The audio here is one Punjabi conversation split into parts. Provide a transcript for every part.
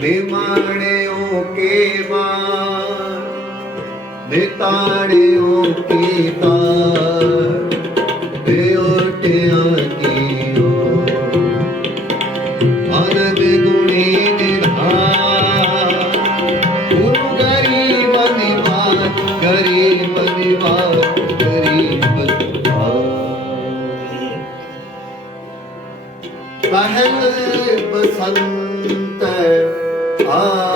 ਨਿਮਾਣਿਓ ਕੇ ਮਾਨ ਨਿਤਾੜਿਓ ਕੀ ਤਾਰ। ਤੇ ਉਠਿਆ ਕੀਓ ਅਨੰਦ ਗੁਣੀ ਨਿਧਾਨ ਗੁਰੂ ਗਰੀਬ ਨਿਵਾਨ ਗਰੀਬ ਨਿਵਾਨ ਗਰੀਬ ਨਿਵਾਨ ਪਹਿਲ ਬਸੰਤ Ah.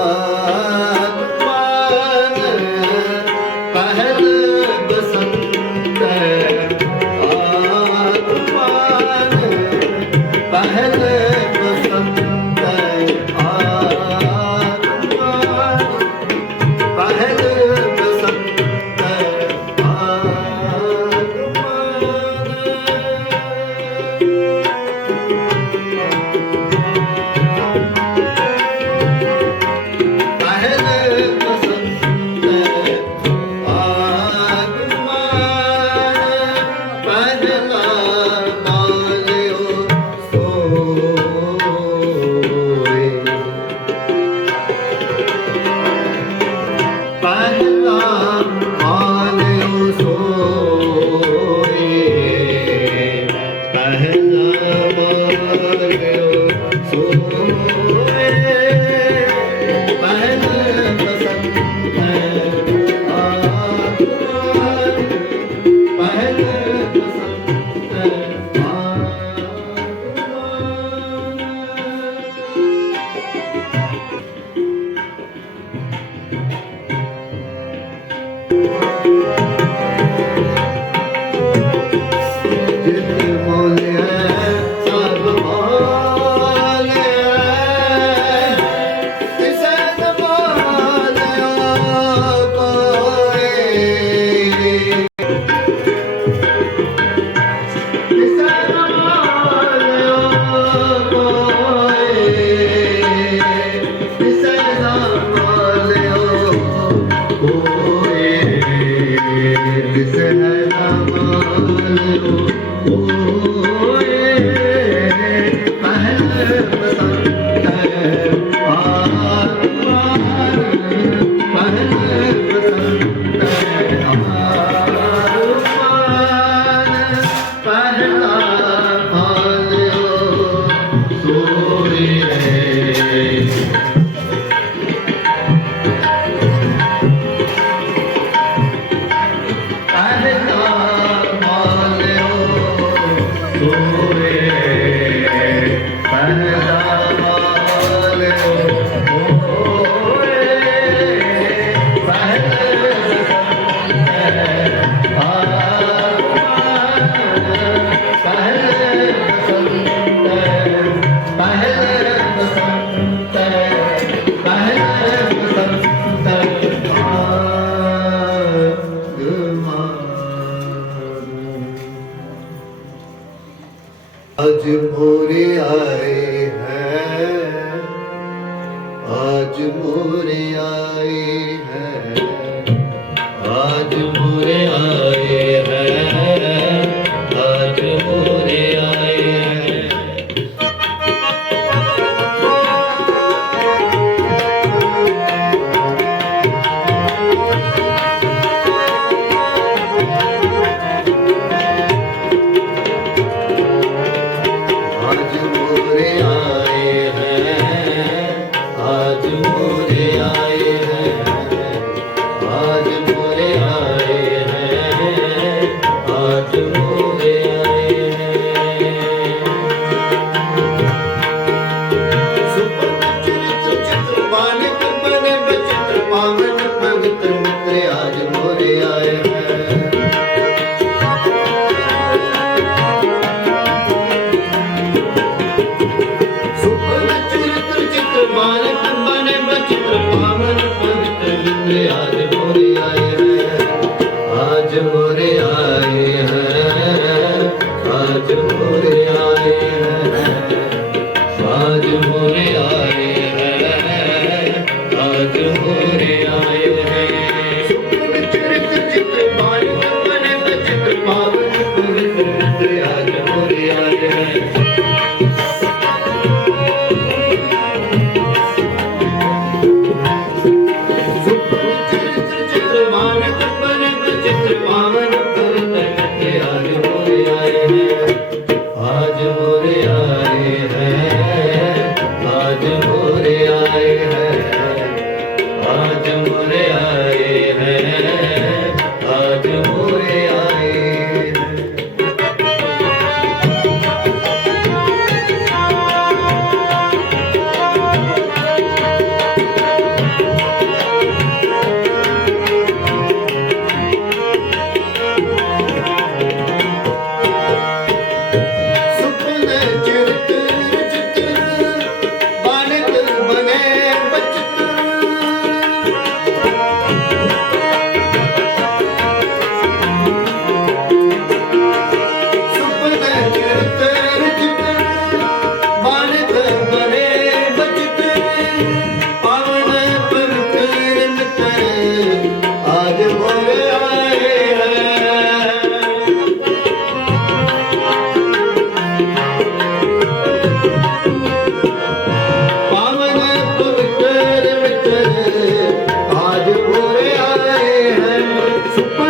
ਅੱਜ ਮੋਰੇ ਆਏ ਹੈ। ਅੱਜ ਮੋਰੇ ਆਏ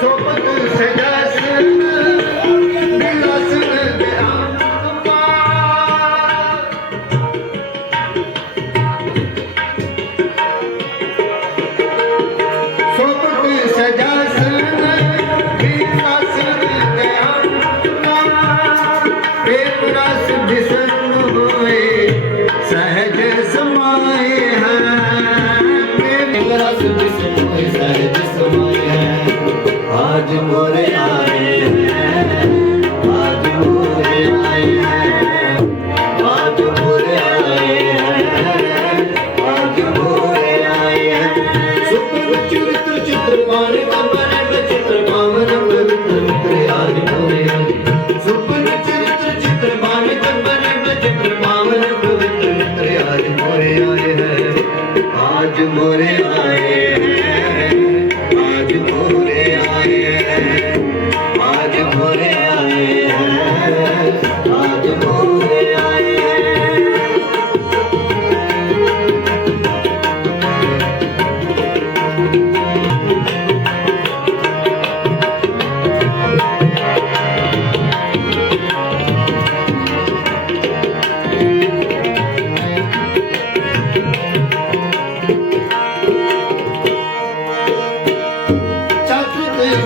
सोबत सजासन por tu